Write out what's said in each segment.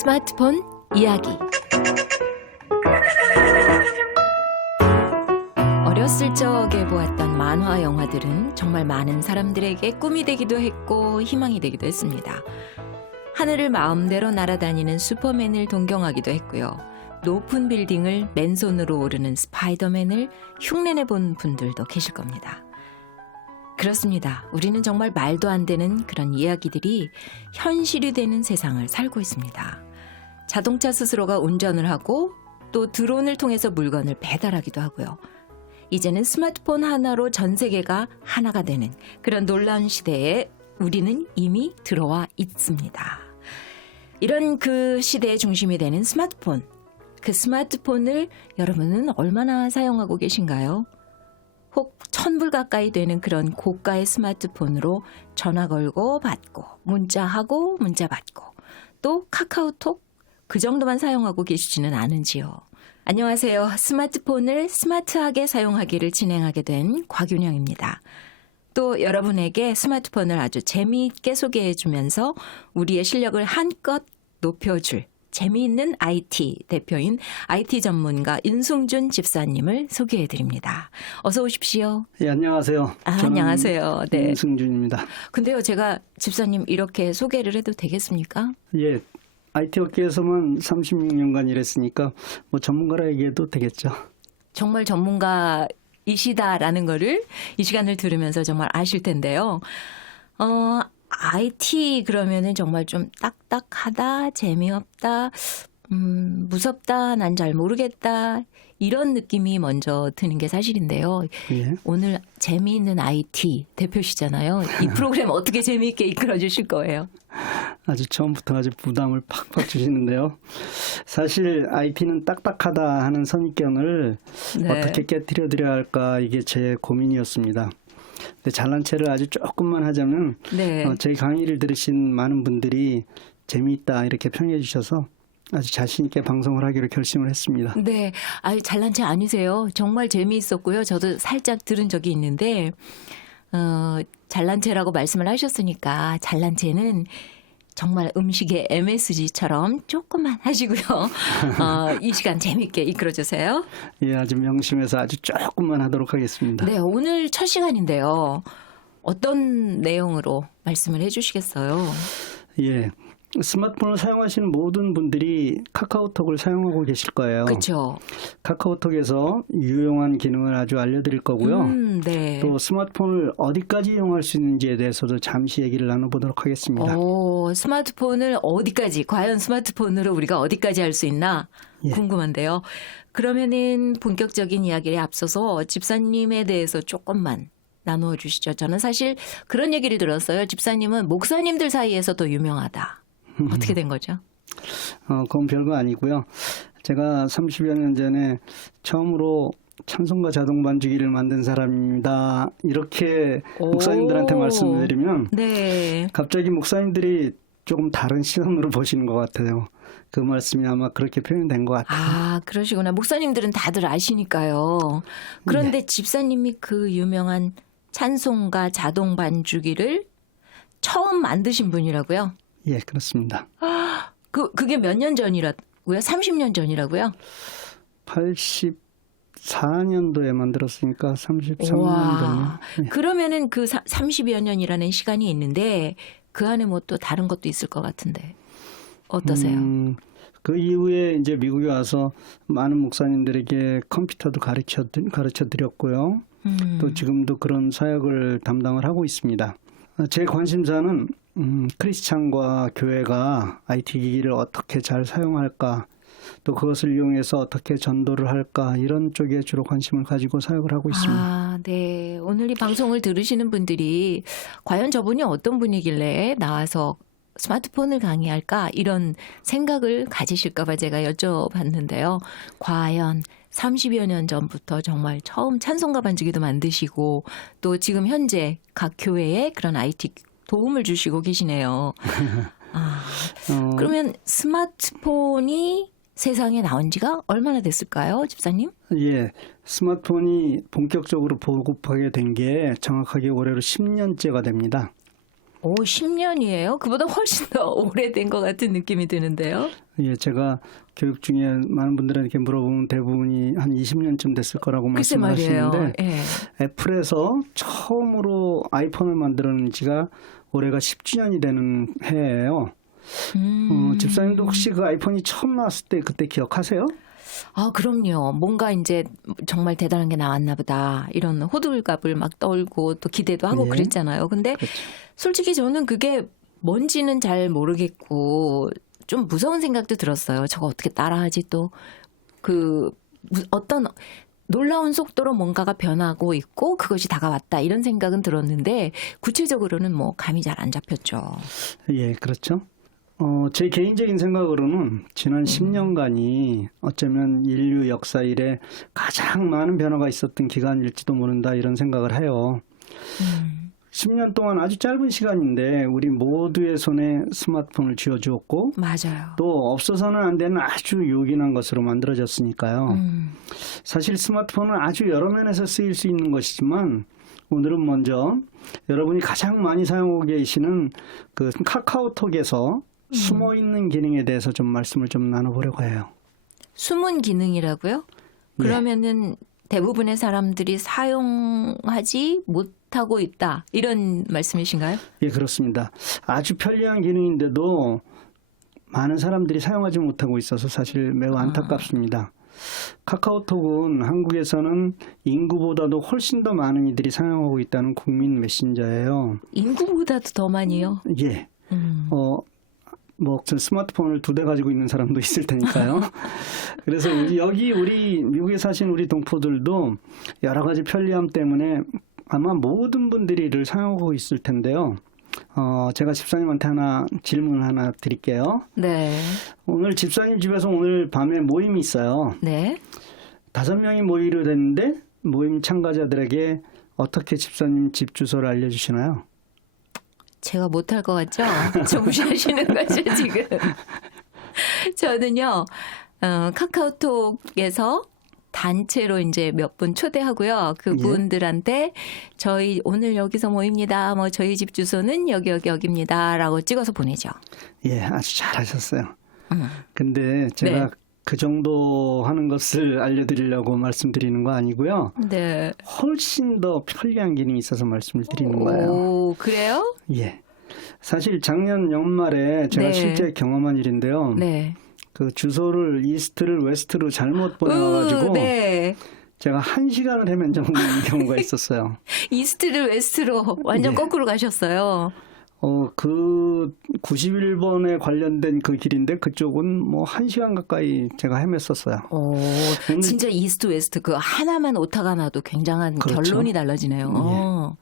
스마트폰 이야기. 어렸을 적에 보았던 만화 영화들은 정말 많은 사람들에게 꿈이 되기도 했고 희망이 되기도 했습니다. 하늘을 마음대로 날아다니는 슈퍼맨을 동경하기도 했고요. 높은 빌딩을 맨손으로 오르는 스파이더맨을 흉내내 본 분들도 계실 겁니다. 그렇습니다. 우리는 정말 말도 안 되는 그런 이야기들이 현실이 되는 세상을 살고 있습니다. 자동차 스스로가 운전을 하고 또 드론을 통해서 물건을 배달하기도 하고요. 이제는 스마트폰 하나로 전 세계가 하나가 되는 그런 놀라운 시대에 우리는 이미 들어와 있습니다. 이런 그 시대의 중심이 되는 스마트폰. 그 스마트폰을 여러분은 얼마나 사용하고 계신가요? 혹 1000불 가까이 되는 그런 고가의 스마트폰으로 전화 걸고 받고 문자하고 문자 받고 또 카카오톡 그 정도만 사용하고 계시지는 않은지요. 안녕하세요. 스마트폰을 스마트하게 사용하기를 진행하게 된 곽윤영입니다. 또 여러분에게 스마트폰을 아주 재미있게 소개해주면서 우리의 실력을 한껏 높여줄 재미있는 IT 대표인 IT 전문가 윤승준 집사님을 소개해드립니다. 어서 오십시오. 예, 안녕하세요. 안녕하세요. 네. 윤승준입니다. 근데요, 제가 집사님 이렇게 소개를 해도 되겠습니까? 예, IT 업계에서만 36년간 일했으니까 뭐 전문가라 얘기해도 되겠죠. 정말 전문가이시다라는 거를 이 시간을 들으면서 정말 아실 텐데요. IT 그러면은 정말 좀 딱딱하다, 재미없다, 무섭다, 난 잘 모르겠다 이런 느낌이 먼저 드는 게 사실인데요. 예. 오늘 재미있는 IT 대표시잖아요. 이 프로그램 어떻게 재미있게 이끌어 주실 거예요? 아주 처음부터 아주 부담을 팍팍 주시는데요. 사실 IT는 딱딱하다 하는 선입견을 네. 어떻게 깨뜨려 드려야 할까 이게 제 고민이었습니다. 근데 잘난 체를 아주 조금만 하자면 네. 제 강의를 들으신 많은 분들이 재미있다 이렇게 평해 주셔서 아주 자신 있게 방송을 하기로 결심을 했습니다. 네. 아유, 잘난 체 아니세요. 정말 재미있었고요. 저도 살짝 들은 적이 있는데 잘난 체라고 말씀을 하셨으니까 잘난 체는 정말 음식의 MSG처럼 조금만 하시고요. 이 시간 재미있게 이끌어주세요. 예, 아주 명심해서 아주 조금만 하도록 하겠습니다. 네, 오늘 첫 시간인데요. 어떤 내용으로 말씀을 해주시겠어요? 예, 스마트폰을 사용하시는 모든 분들이 카카오톡을 사용하고 계실 거예요. 그렇죠. 카카오톡에서 유용한 기능을 아주 알려드릴 거고요. 네. 또 스마트폰을 어디까지 이용할 수 있는지에 대해서도 잠시 얘기를 나눠보도록 하겠습니다. 스마트폰을 어디까지, 과연 스마트폰으로 우리가 어디까지 할 수 있나 예. 궁금한데요. 그러면은 본격적인 이야기에 앞서서 집사님에 대해서 조금만 나누어 주시죠. 저는 사실 그런 얘기를 들었어요. 집사님은 목사님들 사이에서 더 유명하다. 어떻게 된 거죠? 그건 별거 아니고요. 제가 30여 년 전에 처음으로 찬송가 자동 반주기를 만든 사람입니다. 이렇게 목사님들한테 말씀을 드리면 네. 갑자기 목사님들이 조금 다른 시선으로 보시는 것 같아요. 그 말씀이 아마 그렇게 표현된 것 같아요. 아, 그러시구나. 목사님들은 다들 아시니까요. 그런데 네. 집사님이 그 유명한 찬송가 자동 반주기를 처음 만드신 분이라고요? 예, 그렇습니다. 그게 몇 년 전이라고요? 30년 전이라고요? 84년도에 만들었으니까 33년 와, 전이요. 예. 그러면은 그 30여 년이라는 시간이 있는데 그 안에 뭐 또 다른 것도 있을 것 같은데 어떠세요? 그 이후에 이제 미국에 와서 많은 목사님들에게 컴퓨터도 가르쳐 드렸고요. 또 지금도 그런 사역을 담당을 하고 있습니다. 제 관심사는 크리스찬과 교회가 IT 기기를 어떻게 잘 사용할까, 또 그것을 이용해서 어떻게 전도를 할까 이런 쪽에 주로 관심을 가지고 사역을 하고 있습니다. 아, 네. 오늘 이 방송을 들으시는 분들이 과연 저분이 어떤 분이길래 나와서 스마트폰을 강의할까 이런 생각을 가지실까 봐 제가 여쭤봤는데요. 과연 30여 년 전부터 정말 처음 찬송가 반주기도 만드시고 또 지금 현재 각 교회에 그런 IT 도움을 주시고 계시네요. 그러면 스마트폰이 세상에 나온 지가 얼마나 됐을까요, 집사님? 예, 스마트폰이 본격적으로 보급하게 된 게 정확하게 올해로 10년째가 됩니다. 오, 10년이에요? 그보다 훨씬 더 오래된 것 같은 느낌이 드는데요. 예, 제가 교육 중에 많은 분들에게 물어보면 대부분이 한 20년쯤 됐을 거라고 글쎄 말이에요. 말씀하시는데 예. 애플에서 처음으로 아이폰을 만들었는 지가 올해가 10주년이 되는 해예요. 집사님도 혹시 그 아이폰이 처음 나왔을 때 그때 기억하세요? 아, 그럼요. 뭔가 이제 정말 대단한 게 나왔나 보다. 이런 호들갑을 막 떨고 또 기대도 하고 예. 그랬잖아요. 근데 그렇죠. 솔직히 저는 그게 뭔지는 잘 모르겠고 좀 무서운 생각도 들었어요. 저거 어떻게 따라하지 또 그 어떤 놀라운 속도로 뭔가가 변하고 있고 그것이 다가왔다 이런 생각은 들었는데 구체적으로는 뭐 감이 잘 안 잡혔죠. 예, 그렇죠. 제 개인적인 생각으로는 지난 10년간이 어쩌면 인류 역사 이래 가장 많은 변화가 있었던 기간일지도 모른다 이런 생각을 해요. 10년 동안 아주 짧은 시간인데 우리 모두의 손에 스마트폰을 쥐어주었고 맞아요. 또 없어서는 안 되는 아주 요긴한 것으로 만들어졌으니까요. 사실 스마트폰은 아주 여러 면에서 쓰일 수 있는 것이지만 오늘은 먼저 여러분이 가장 많이 사용하고 계시는 그 카카오톡에서 숨어 있는 기능에 대해서 좀 말씀을 좀 나눠보려고 해요. 숨은 기능이라고요? 그러면은 대부분의 사람들이 사용하지 못하고 있다. 이런 말씀이신가요? 예, 그렇습니다. 아주 편리한 기능인데도 많은 사람들이 사용하지 못하고 있어서 사실 매우 안타깝습니다. 카카오톡은 한국에서는 인구보다도 훨씬 더 많은 이들이 사용하고 있다는 국민 메신저예요. 인구보다도 더 많이요? 예. 저 스마트폰을 2대 가지고 있는 사람도 있을 테니까요. 그래서 여기 우리 미국에 사신 우리 동포들도 여러 가지 편리함 때문에 아마 모든 분들이 이를 사용하고 있을 텐데요. 제가 집사님한테 질문 하나 드릴게요. 네. 오늘 집사님 집에서 오늘 밤에 모임이 있어요. 네. 5명이 모이려 했는데 모임 참가자들에게 어떻게 집사님 집 주소를 알려주시나요? 제가 못할 것 같죠? 저 무시하시는 거죠, 지금? 저는요, 카카오톡에서 단체로 이제 몇 분 초대하고요. 그분들한테 저희 오늘 여기서 모입니다. 뭐 저희 집 주소는 여기입니다. 라고 찍어서 보내죠. 예, 아주 잘하셨어요. 근데 제가 네. 그 정도 하는 것을 알려드리려고 말씀드리는 거 아니고요. 네. 훨씬 더 편리한 기능이 있어서 말씀을 드리는 거예요. 오, 그래요? 예. 사실 작년 연말에 제가 네. 실제 경험한 일인데요. 네. 그 주소를 이스트를 웨스트로 잘못 보내가지고 네. 제가 1시간을 헤맨 경우가 있었어요. 이스트를 웨스트로 완전 예. 거꾸로 가셨어요. 그 91번에 관련된 그 길인데 그쪽은 뭐 1시간 가까이 제가 헤맸었어요. 오, 진짜 이스트 웨스트 그 하나만 오타가 나도 굉장한 그렇죠. 결론이 달라지네요.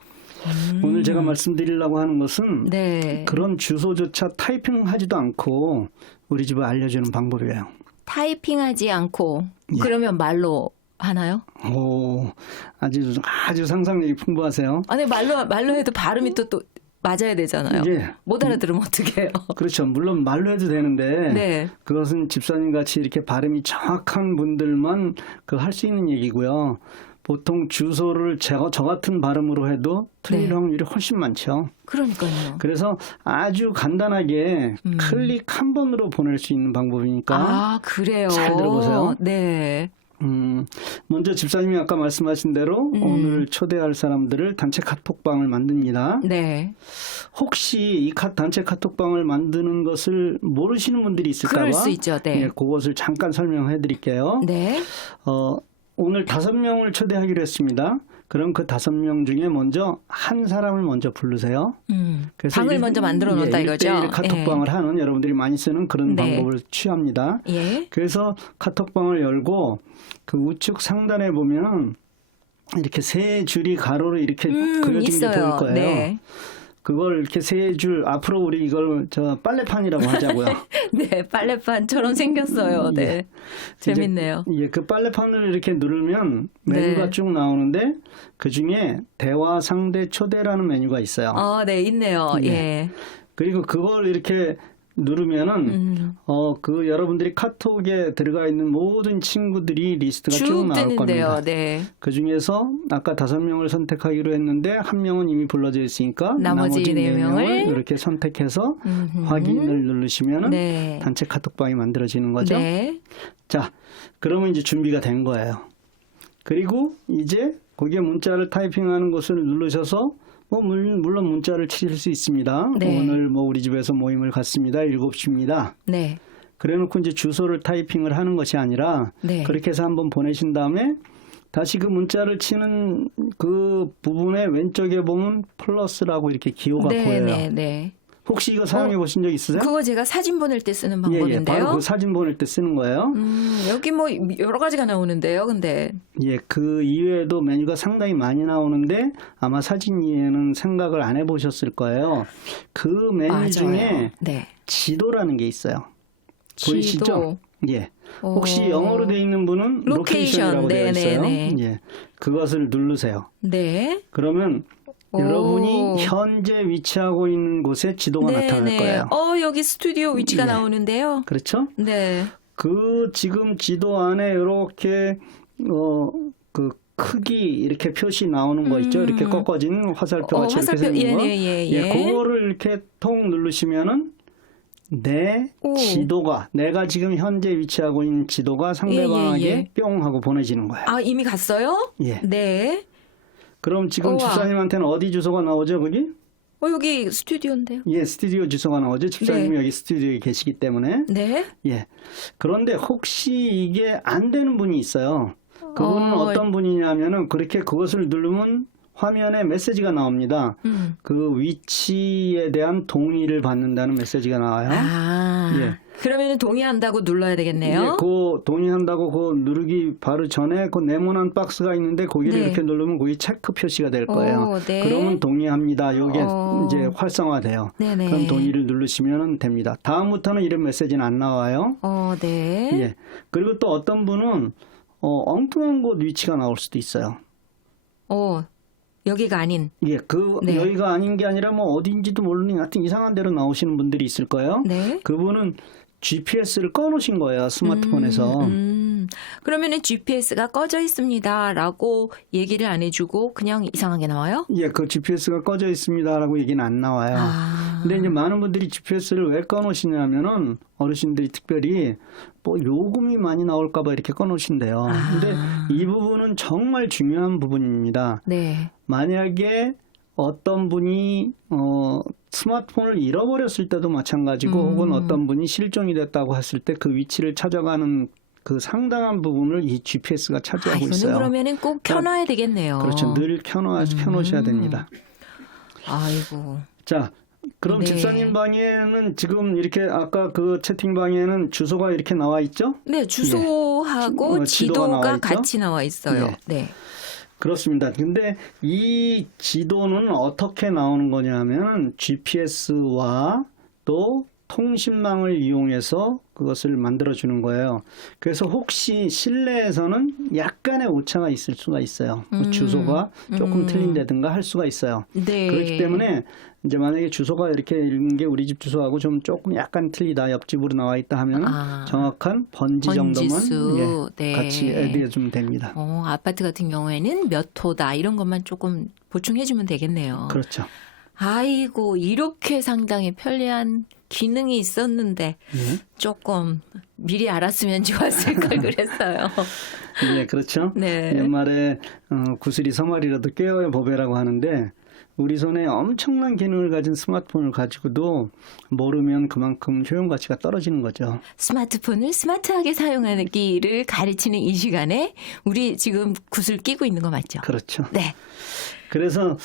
오늘 제가 말씀드리려고 하는 것은 네. 그런 주소조차 타이핑하지도 않고 우리 집을 알려주는 방법이에요. 타이핑하지 않고 예. 그러면 말로 하나요? 오, 아주 상상력이 풍부하세요. 아니 말로 해도 발음이 또 맞아야 되잖아요. 예. 못 알아들으면 어떡해요? 그렇죠. 물론 말로 해도 되는데 네. 그것은 집사님 같이 이렇게 발음이 정확한 분들만 할 수 있는 얘기고요. 보통 주소를 저 같은 발음으로 해도 틀릴 네. 확률이 훨씬 많죠. 그러니까요. 그래서 아주 간단하게 클릭 한 번으로 보낼 수 있는 방법이니까 아, 그래요. 잘 들어보세요. 네. 먼저 집사님이 아까 말씀하신 대로 오늘 초대할 사람들을 단체 카톡방을 만듭니다. 네. 혹시 이 단체 카톡방을 만드는 것을 모르시는 분들이 있을까 봐 그럴 수 있죠. 네. 예, 그것을 잠깐 설명해 드릴게요. 네. 오늘 5명을 초대하기로 했습니다. 그럼 그 5명 중에 먼저 한 사람을 먼저 부르세요. 그래서 방을 먼저 만들어 놓았다 이거죠? 1대1 카톡방을 하는 여러분들이 많이 쓰는 그런 네. 방법을 취합니다. 예. 그래서 카톡방을 열고 그 우측 상단에 보면 이렇게 3줄이 가로로 이렇게 그려진 게 있어요. 보일 거예요. 네. 그걸 이렇게 3줄 앞으로 우리 이걸 빨래판이라고 하자고요. 네, 빨래판처럼 생겼어요. 네. 예. 재밌네요. 예, 그 빨래판을 이렇게 누르면 메뉴가 네. 쭉 나오는데 그 중에 대화 상대 초대라는 메뉴가 있어요. 네, 있네요. 네. 예. 그리고 그걸 이렇게 누르면은 그 여러분들이 카톡에 들어가 있는 모든 친구들이 리스트가 쭉 나올 뜨는데요. 겁니다. 네. 그 중에서 아까 5명을 선택하기로 했는데 1명은 이미 불러져 있으니까 나머지 4명을 이렇게 선택해서 확인을 누르시면은 네. 단체 카톡방이 만들어지는 거죠. 네. 자, 그러면 이제 준비가 된 거예요. 그리고 이제 거기에 문자를 타이핑하는 것을 누르셔서 물론 문자를 치실 수 있습니다. 네. 오늘 우리 집에서 모임을 갖습니다. 7시입니다. 네. 그래놓고 이제 주소를 타이핑을 하는 것이 아니라 네. 그렇게 해서 한번 보내신 다음에 다시 그 문자를 치는 그 부분의 왼쪽에 보면 플러스라고 이렇게 기호가 보여요. 네. 혹시 이거 사용해 보신 적 있으세요? 그거 제가 사진 보낼 때 쓰는 예, 방법인데요. 바로 그 사진 보낼 때 쓰는 거예요. 여기 여러 가지가 나오는데요. 근데 예, 그 이외에도 메뉴가 상당히 많이 나오는데 아마 사진 이외에는 생각을 안 해보셨을 거예요. 그 메뉴 맞아요. 중에 네. 지도라는 게 있어요. 지도. 보이시죠? 예. 혹시 영어로 돼 있는 분은 로케이션이라고 되어 있어요. 예. 그것을 누르세요. 네. 그러면 여러분이 현재 위치하고 있는 곳에 지도가 나타날 거예요. 여기 스튜디오 위치가 네. 나오는데요. 그렇죠? 네. 그 지금 지도 안에 이렇게 그 크기 이렇게 표시 나오는 거 있죠? 이렇게 꺾어진 화살표 같이 이렇게 생긴 거. 예. 그거를 이렇게 통 누르시면은 내 지도가 내가 지금 현재 위치하고 있는 지도가 상대방에게 뿅 하고 보내지는 거예요. 아, 이미 갔어요? 예. 네. 그럼 지금 집사님한테는 어디 주소가 나오죠, 거기? 여기 스튜디오인데요. 예, 스튜디오 주소가 나오죠. 집사님이 여기 스튜디오에 계시기 때문에. 네. 예. 그런데 혹시 이게 안 되는 분이 있어요. 그분은 어떤 분이냐면은 그렇게 그것을 누르면 화면에 메시지가 나옵니다. 그 위치에 대한 동의를 받는다는 메시지가 나와요. 예. 그러면 동의한다고 눌러야 되겠네요. 예, 그 동의한다고 그 누르기 바로 전에 그 네모난 박스가 있는데 거기를 이렇게 누르면 거기 체크 표시가 될 거예요. 네. 그러면 동의합니다. 이게 이제 활성화돼요. 네네. 그럼 동의를 누르시면 됩니다. 다음부터는 이런 메시지는 안 나와요. 네. 예. 그리고 또 어떤 분은 엉뚱한 곳 위치가 나올 수도 있어요. 여기가 아닌. 예, 여기가 아닌 게 아니라 어딘지도 모르는 하여튼 이상한 데로 나오시는 분들이 있을 거예요. 네. 그분은 GPS를 꺼놓으신 거예요, 스마트폰에서. 그러면은 GPS가 꺼져 있습니다라고 얘기를 안 해주고 그냥 이상하게 나와요? 예, 그 GPS가 꺼져 있습니다라고 얘기는 안 나와요. 근데 이제 많은 분들이 GPS를 왜 꺼놓으시냐면은 어르신들이 특별히 요금이 많이 나올까봐 이렇게 꺼놓으신대요. 근데 이 부분은 정말 중요한 부분입니다. 네. 만약에 어떤 분이 스마트폰을 잃어버렸을 때도 마찬가지고 혹은 어떤 분이 실종이 됐다고 했을 때 그 위치를 찾아가는 그 상당한 부분을 이 GPS가 차지하고 있어요. 그러면은 꼭 켜놔야 되겠네요. 그렇죠. 늘 켜놓으셔야 됩니다. 아이고. 자, 그럼 네. 집사님 방에는 지금 이렇게 아까 그 채팅방에는 주소가 이렇게 나와 있죠? 네, 주소하고 지도가 있죠? 같이 나와 있어요. 네. 그렇습니다. 근데 이 지도는 어떻게 나오는 거냐면 GPS와 또 통신망을 이용해서 그것을 만들어주는 거예요. 그래서 혹시 실내에서는 약간의 오차가 있을 수가 있어요. 주소가 조금 틀린다든가 할 수가 있어요. 네. 그렇기 때문에 이제 만약에 주소가 이렇게 읽은 게 우리 집 주소하고 좀 조금 약간 틀리다, 옆집으로 나와 있다 하면 정확한 번지 정도만 같이 애드해 주면 됩니다. 아파트 같은 경우에는 몇 호다 이런 것만 조금 보충해 주면 되겠네요. 그렇죠. 아이고, 이렇게 상당히 편리한 기능이 있었는데 조금 미리 알았으면 좋았을 걸 그랬어요. 네, 그렇죠. 네. 옛말에 구슬이 서말이라도 꿰어야 보배라고 하는데 우리 손에 엄청난 기능을 가진 스마트폰을 가지고도 모르면 그만큼 효용 가치가 떨어지는 거죠. 스마트폰을 스마트하게 사용하기를 가르치는 이 시간에 우리 지금 굿을 끼고 있는 거 맞죠? 그렇죠. 네. 그래서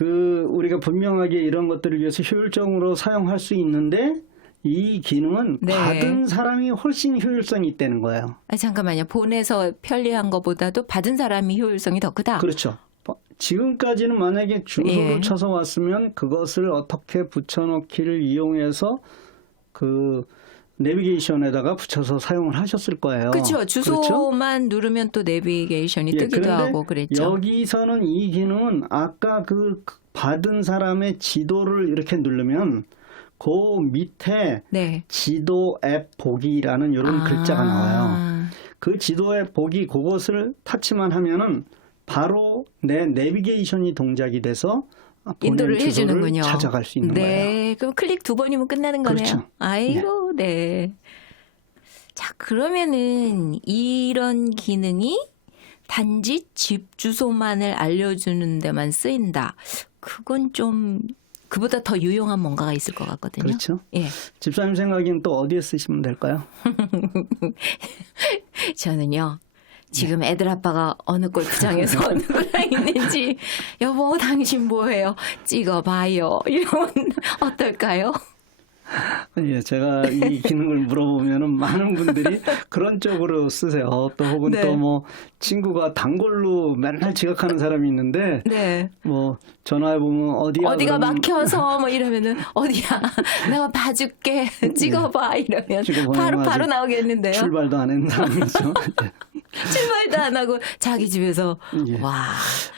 우리가 분명하게 이런 것들을 위해서 효율적으로 사용할 수 있는데 이 기능은 받은 사람이 훨씬 효율성이 있다는 거예요. 잠깐만요. 보내서 편리한 것보다도 받은 사람이 효율성이 더 크다? 그렇죠. 지금까지는 만약에 주소를 쳐서 왔으면 그것을 어떻게 붙여넣기를 이용해서 그 내비게이션에다가 붙여서 사용을 하셨을 거예요. 그렇죠. 주소만 누르면 또 내비게이션이 뜨기도 하고 그랬죠. 여기서는 이 기능은 아까 그 받은 사람의 지도를 이렇게 누르면 그 밑에 네. 지도 앱 보기라는 이런 글자가 나와요. 그 지도 앱 보기 그것을 타치만 하면은 바로 내 내비게이션이 동작이 돼서 인도를 보낸 주소를 해주는군요. 찾아갈 수 있는 거예요. 네. 그럼 클릭 2번이면 끝나는 거네요. 그렇죠. 아이고, 네. 자, 그러면은 이런 기능이 단지 집 주소만을 알려주는 데만 쓰인다. 그건 좀 그보다 더 유용한 뭔가가 있을 것 같거든요. 그렇죠. 예. 집사님 생각엔 또 어디에 쓰시면 될까요? 저는요. 지금 애들 아빠가 어느 골프장에서 어느 구랑 있는지 여보 당신 뭐해요? 찍어봐요. 이러면 어떨까요? 예, 제가 이 기능을 물어보면은 많은 분들이 그런 쪽으로 쓰세요. 또 혹은 네. 또 뭐 친구가 단골로 맨날 지각하는 사람이 있는데 네. 뭐 전화해 보면 어디가 그러면 막혀서 뭐 이러면은 어디야 내가 봐줄게 찍어봐 이러면 찍어보면 바로 아직 나오겠는데요. 출발도 안 했는 사람이죠. 출발도 안 하고 자기 집에서 예. 와.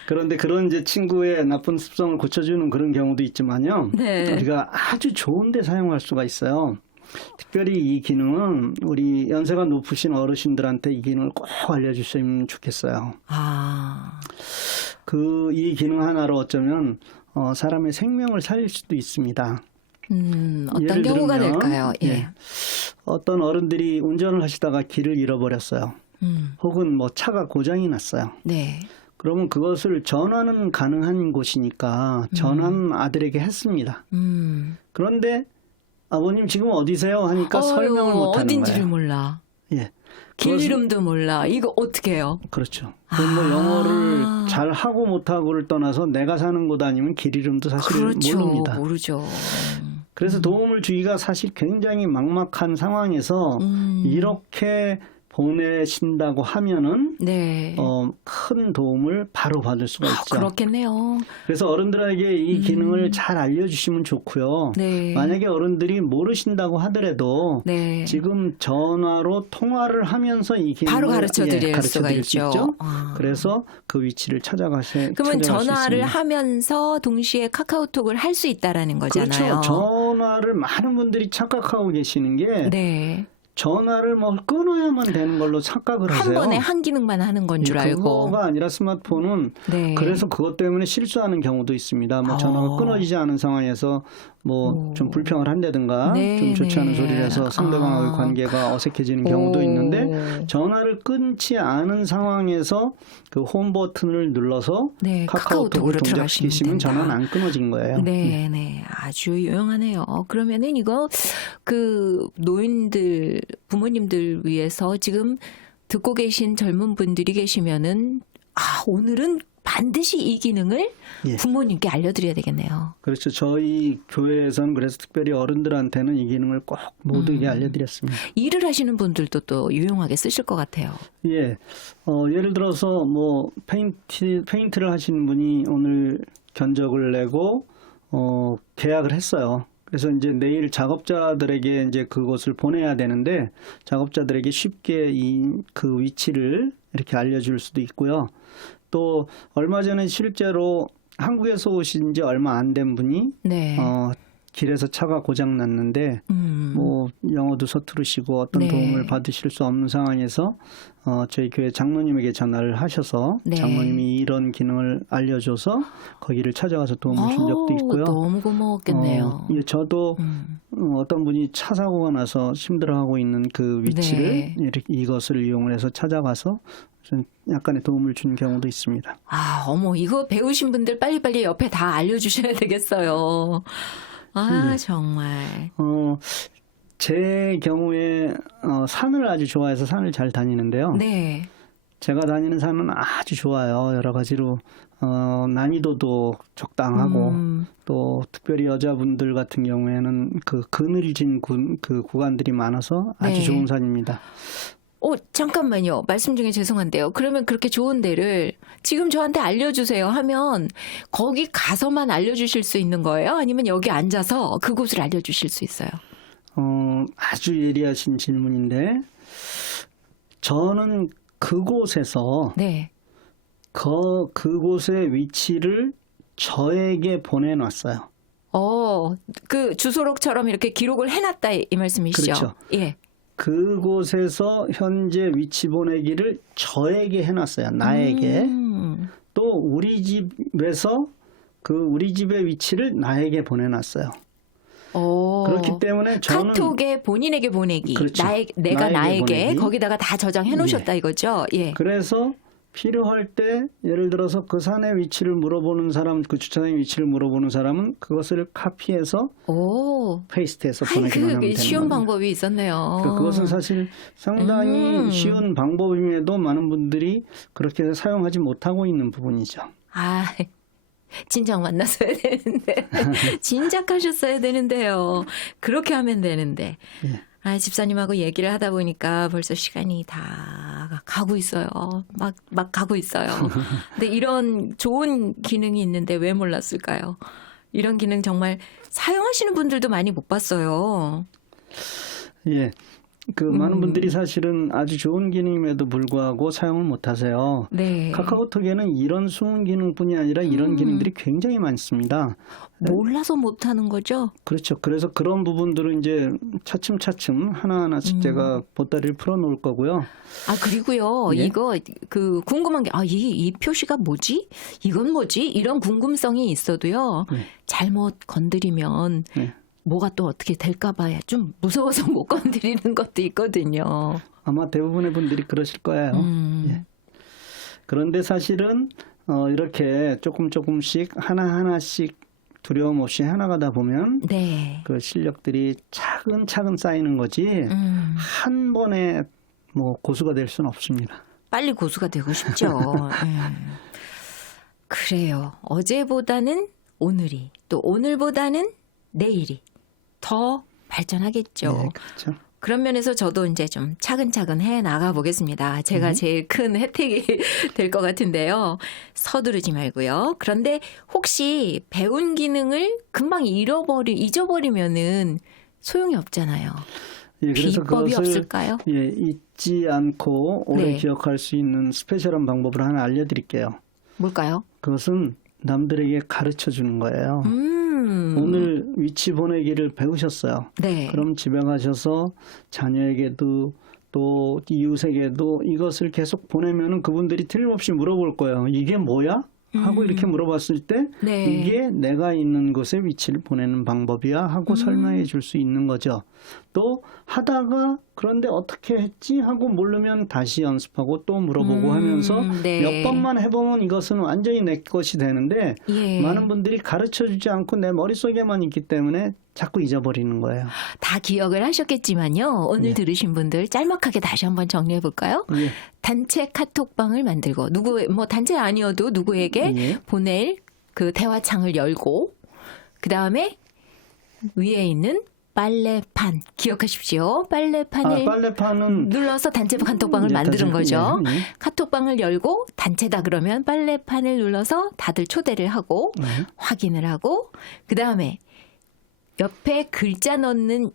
그런데 그런 이제 친구의 나쁜 습성을 고쳐주는 그런 경우도 있지만요. 네. 우리가 아주 좋은데 사용할 수가 있어요. 특별히 이 기능은 우리 연세가 높으신 어르신들한테 이 기능을 꼭 알려주시면 좋겠어요. 아. 이 기능 하나로 어쩌면 사람의 생명을 살릴 수도 있습니다. 어떤 예를 경우가 들면, 될까요? 예. 예. 어떤 어른들이 운전을 하시다가 길을 잃어버렸어요. 혹은 뭐 차가 고장이 났어요. 네. 그러면 그것을 전화는 가능한 곳이니까 전화는 아들에게 했습니다. 그런데 아버님 지금 어디세요? 하니까 설명을 못 하는 어딘지를 거예요. 몰라. 예. 길 이름도 몰라. 이거 어떻게 해요? 그렇죠. 뭐 영어를 잘 하고 못 하고를 떠나서 내가 사는 곳 아니면 길 이름도 사실 그렇죠. 모릅니다. 모르죠. 그래서 도움을 주기가 사실 굉장히 막막한 상황에서 이렇게 보내신다고 하면은 네. 큰 도움을 바로 받을 수가 있죠. 그렇겠네요. 그래서 어른들에게 이 기능을 잘 알려주시면 좋고요. 네. 만약에 어른들이 모르신다고 하더라도 네. 지금 전화로 통화를 하면서 이 기능을 바로 가르쳐 드릴 가르쳐 수가 드릴 수 있죠. 있죠. 아. 그래서 그 위치를 그러면 찾아갈 수 전화를 있습니다. 하면서 동시에 카카오톡을 할 수 있다라는 거잖아요. 그렇죠. 전화를 많은 분들이 착각하고 계시는 게 네. 전화를 뭐 끊어야만 되는 걸로 착각을 한 하세요. 번에 한 기능만 하는 건 줄 알고. 그거가 아니라 스마트폰은 네. 그래서 그것 때문에 실수하는 경우도 있습니다. 뭐 전화가 끊어지지 않은 상황에서 뭐 좀 불평을 한다든가 네, 좀 좋지 않은 네. 소리를 해서 상대방과의 관계가 어색해지는 경우도 있는데 전화를 끊지 않은 상황에서 그 홈 버튼을 눌러서 네, 카카오톡을 카카오톡으로 동작시키시면 들어가시면 전화는 안 끊어진 거예요. 네, 네. 아주 유용하네요. 그러면은 이거 그 노인들, 부모님들 위해서 지금 듣고 계신 젊은 분들이 계시면은 오늘은 반드시 이 기능을 예. 부모님께 알려드려야 되겠네요. 그렇죠. 저희 교회에서는 그래서 특별히 어른들한테는 이 기능을 꼭 모두에게 알려드렸습니다. 일을 하시는 분들도 또 유용하게 쓰실 것 같아요. 예. 예를 들어서 뭐 페인트를 하시는 분이 오늘 견적을 내고 계약을 했어요. 그래서 이제 내일 작업자들에게 이제 그것을 보내야 되는데 작업자들에게 쉽게 그 위치를 이렇게 알려줄 수도 있고요. 또 얼마 전에 실제로 한국에서 오신 지 얼마 안 된 분이 네. 길에서 차가 고장 났는데 뭐 영어도 서투르시고 어떤 네. 도움을 받으실 수 없는 상황에서 저희 교회 장로님에게 전화를 하셔서 네. 장로님이 이런 기능을 알려줘서 거기를 찾아가서 도움을 준 적도 있고요. 너무 고마웠겠네요. 예, 저도 어떤 분이 차 사고가 나서 힘들어하고 있는 그 위치를 네. 이렇게 이것을 이용을 해서 찾아가서 좀 약간의 도움을 준 경우도 있습니다. 어머, 이거 배우신 분들 빨리빨리 옆에 다 알려주셔야 되겠어요. 정말. 제 경우에 산을 아주 좋아해서 산을 잘 다니는데요. 네. 제가 다니는 산은 아주 좋아요. 여러 가지로 난이도도 적당하고 또 특별히 여자분들 같은 경우에는 그 그늘진 그 구간들이 많아서 아주 네. 좋은 산입니다. 잠깐만요. 말씀 중에 죄송한데요. 그러면 그렇게 좋은 데를 지금 저한테 알려주세요 하면 거기 가서만 알려주실 수 있는 거예요? 아니면 여기 앉아서 그곳을 알려주실 수 있어요? 아주 예리하신 질문인데 저는 그곳에서 네. 그곳의 위치를 저에게 보내놨어요. 그 주소록처럼 이렇게 기록을 해놨다 이 말씀이시죠? 그렇죠. 예. 그곳에서 현재 위치 보내기를 저에게 해놨어요. 나에게. 또 우리 집에서 우리 집의 위치를 나에게 보내놨어요. 그렇기 때문에 저는 카톡에 본인에게 보내기, 그렇죠. 내가 나에게 보내기. 거기다가 다 저장해 놓으셨다 이거죠? 예. 그래서 필요할 때 예를 들어서 그 산의 위치를 물어보는 사람, 그 주차장의 위치를 물어보는 사람은 그것을 카피해서 페이스트해서 보내기만 하면 되는 쉬운 겁니다. 방법이 있었네요. 그것은 사실 상당히 쉬운 방법임에도 많은 분들이 그렇게 사용하지 못하고 있는 부분이죠. 진작 만났어야 되는데 진작 하셨어야 되는데요. 그렇게 하면 되는데. 예. 집사님하고 얘기를 하다 보니까 벌써 시간이 다 가고 있어요. 막 가고 있어요. 근데 이런 좋은 기능이 있는데 왜 몰랐을까요? 이런 기능 정말 사용하시는 분들도 많이 못 봤어요. 예. 많은 분들이 사실은 아주 좋은 기능임에도 불구하고 사용을 못 하세요. 네. 카카오톡에는 이런 숨은 기능뿐이 아니라 이런 기능들이 굉장히 많습니다. 몰라서 못 하는 거죠? 그렇죠. 그래서 그런 부분들은 이제 차츰차츰 하나하나씩 제가 보따리를 풀어 놓을 거고요. 그리고요. 예? 이거 궁금한 게 이 표시가 뭐지? 이건 뭐지? 이런 궁금성이 있어도요. 잘못 건드리면 뭐가 또 어떻게 될까 봐요. 좀 무서워서 못 건드리는 것도 있거든요. 아마 대부분의 분들이 그러실 거예요. 예. 그런데 사실은 이렇게 조금씩 하나하나씩 두려움 없이 해나가다 보면 네. 그 실력들이 차근차근 쌓이는 거지 한 번에 고수가 될 수는 없습니다. 빨리 고수가 되고 싶죠. 그래요. 어제보다는 오늘이 또 오늘보다는 내일이 더 발전하겠죠. 네, 그렇죠. 그런 면에서 저도 이제 좀 차근차근 해 나가 보겠습니다. 제가 제일 큰 혜택이 될 것 같은데요. 서두르지 말고요. 그런데 혹시 배운 기능을 금방 잊어버리면은 소용이 없잖아요. 예, 그래서 비법이 그것을 없을까요? 잊지 않고 오래 네. 기억할 수 있는 스페셜한 방법을 하나 알려드릴게요. 뭘까요? 그것은 남들에게 가르쳐 주는 거예요. 오늘 위치 보내기를 배우셨어요. 네. 그럼 집에 가셔서 자녀에게도 또 이웃에게도 이것을 계속 보내면은 그분들이 틀림없이 물어볼 거예요. 이게 뭐야? 하고 이렇게 물어봤을 때 네. 이게 내가 있는 곳의 위치를 보내는 방법이야 하고 설명해 줄 수 있는 거죠. 또 하다가 그런데 어떻게 했지 하고 모르면 다시 연습하고 또 물어보고 하면서 네. 몇 번만 해보면 이것은 완전히 내 것이 되는데 예. 많은 분들이 가르쳐 주지 않고 내 머릿속에만 있기 때문에 자꾸 잊어버리는 거예요. 다 기억을 하셨겠지만요. 오늘 들으신 분들 짤막하게 다시 한번 정리해 볼까요? 예. 단체 카톡방을 만들고 단체 아니어도 누구에게 보낼 그 대화창을 열고 그다음에 위에 있는 빨래판 기억하십시오. 빨래판을 눌러서 단체 카톡방을 만드는 거죠. 카톡방을 열고 단체다 그러면 빨래판을 눌러서 다들 초대를 하고 확인을 하고 그다음에 옆에 글자 넣는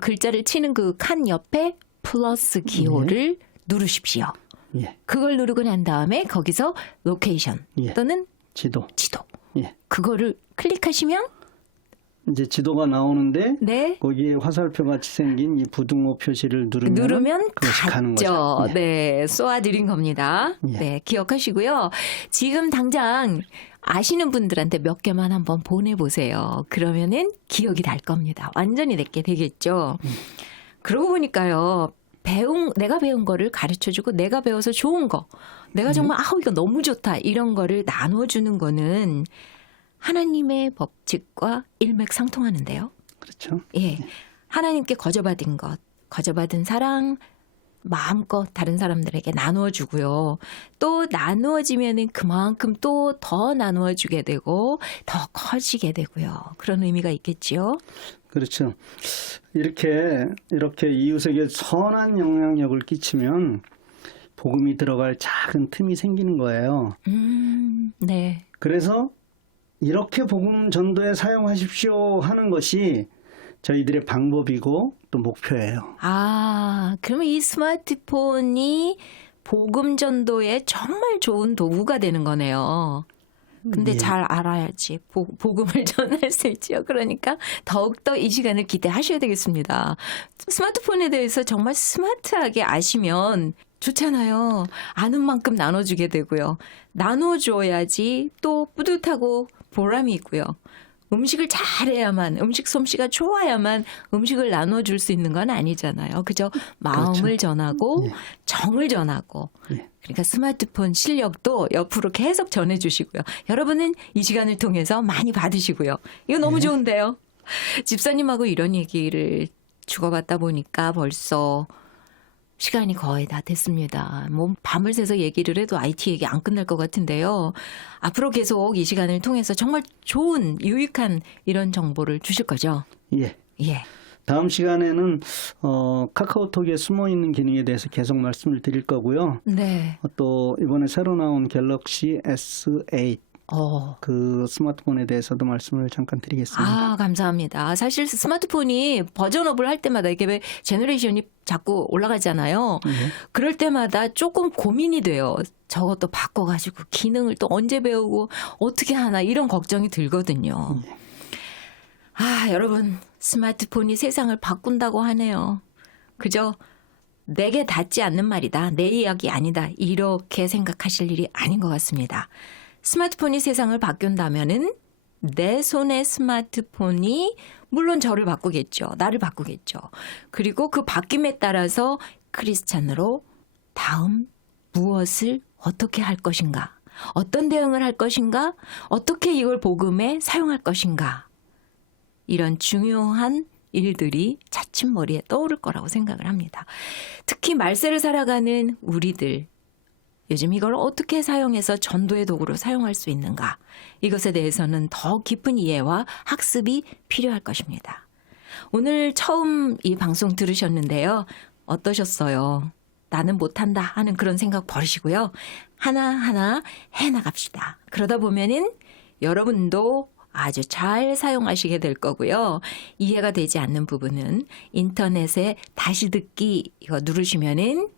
글자를 치는 그 칸 옆에 플러스 기호를 누르십시오. 그걸 누르고 난 다음에 거기서 로케이션 또는 지도. 그거를 클릭하시면 이제 지도가 나오는데 네. 거기에 화살표 같이 생긴 이 부등호 표시를 누르면 그것이 가는 거죠. 네, 쏘아드린 겁니다. 네, 기억하시고요. 지금 당장 아시는 분들한테 몇 개만 한번 보내보세요. 그러면은 기억이 날 겁니다. 완전히 내게 되겠죠. 그러고 보니까요. 내가 배운 거를 가르쳐주고 내가 배워서 좋은 거, 내가 정말 이거 너무 좋다 이런 거를 나눠주는 거는 하나님의 법칙과 일맥상통하는데요. 그렇죠. 예, 하나님께 거저받은 사랑 마음껏 다른 사람들에게 나누어주고요. 또 나누어지면은 그만큼 또 더 나누어주게 되고 더 커지게 되고요. 그런 의미가 있겠지요. 그렇죠. 이렇게 이웃에게 선한 영향력을 끼치면 복음이 들어갈 작은 틈이 생기는 거예요. 네. 그래서 이렇게 복음 전도에 사용하십시오 하는 것이 저희들의 방법이고 또 목표예요. 그러면 이 스마트폰이 복음 전도에 정말 좋은 도구가 되는 거네요. 근데 예. 잘 알아야지 복음을 전할 수 있죠. 그러니까 더욱더 이 시간을 기대하셔야 되겠습니다. 스마트폰에 대해서 정말 스마트하게 아시면 좋잖아요. 아는 만큼 나눠주게 되고요. 나눠줘야지 또 뿌듯하고 보람이 있고요. 음식을 잘해야만, 음식 솜씨가 좋아야만 음식을 나눠줄 수 있는 건 아니잖아요. 그죠? 마음을 그렇죠. 전하고 예. 정을 전하고 예. 그러니까 스마트폰 실력도 옆으로 계속 전해주시고요. 여러분은 이 시간을 통해서 많이 받으시고요. 이거 너무 좋은데요. 집사님하고 이런 얘기를 주고받다 보니까 벌써 시간이 거의 다 됐습니다. 뭐 밤을 새서 얘기를 해도 IT 얘기 안 끝날 것 같은데요. 앞으로 계속 이 시간을 통해서 정말 좋은 유익한 이런 정보를 주실 거죠? 예. 예. 다음 시간에는 카카오톡에 숨어 있는 기능에 대해서 계속 말씀을 드릴 거고요. 네. 또 이번에 새로 나온 갤럭시 S8 그 스마트폰에 대해서도 말씀을 잠깐 드리겠습니다. 아, 감사합니다. 사실 스마트폰이 버전업을 할 때마다 이게 왜 제너레이션이 자꾸 올라가잖아요. 그럴 때마다 조금 고민이 돼요. 저것도 바꿔가지고 기능을 또 언제 배우고 어떻게 하나 이런 걱정이 들거든요. 아, 여러분 스마트폰이 세상을 바꾼다고 하네요. 그저 내게 닿지 않는 말이다. 내 이야기 아니다. 이렇게 생각하실 일이 아닌 것 같습니다. 스마트폰이 세상을 바꾼다면은 내 손의 스마트폰이 물론 저를 바꾸겠죠. 나를 바꾸겠죠. 그리고 그 바뀜에 따라서 크리스찬으로 다음 무엇을 어떻게 할 것인가? 어떤 대응을 할 것인가? 어떻게 이걸 복음에 사용할 것인가? 이런 중요한 일들이 차츰 머리에 떠오를 거라고 생각을 합니다. 특히 말세를 살아가는 우리들, 요즘 이걸 어떻게 사용해서 전도의 도구로 사용할 수 있는가? 이것에 대해서는 더 깊은 이해와 학습이 필요할 것입니다. 오늘 처음 이 방송 들으셨는데요. 어떠셨어요? 나는 못한다 하는 그런 생각 버리시고요. 하나하나 해나갑시다. 그러다 보면은 여러분도 아주 잘 사용하시게 될 거고요. 이해가 되지 않는 부분은 인터넷에 다시 듣기 이거 누르시면은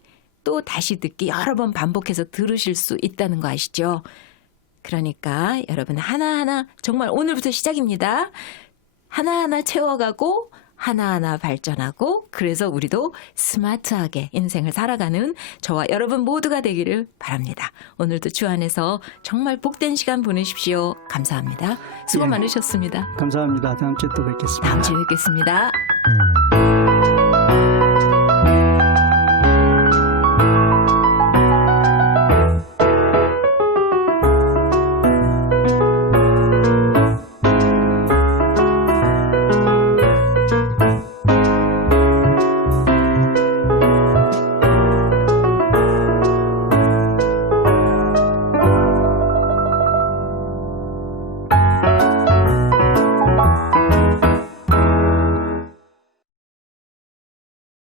또 다시 듣기 여러 번 반복해서 들으실 수 있다는 거 아시죠? 그러니까 여러분 하나하나 정말 오늘부터 시작입니다. 하나하나 채워가고 하나하나 발전하고 그래서 우리도 스마트하게 인생을 살아가는 저와 여러분 모두가 되기를 바랍니다. 오늘도 주 안에서 정말 복된 시간 보내십시오. 감사합니다. 수고 많으셨습니다. 감사합니다. 다음 주에 또 뵙겠습니다. 다음 주에 뵙겠습니다.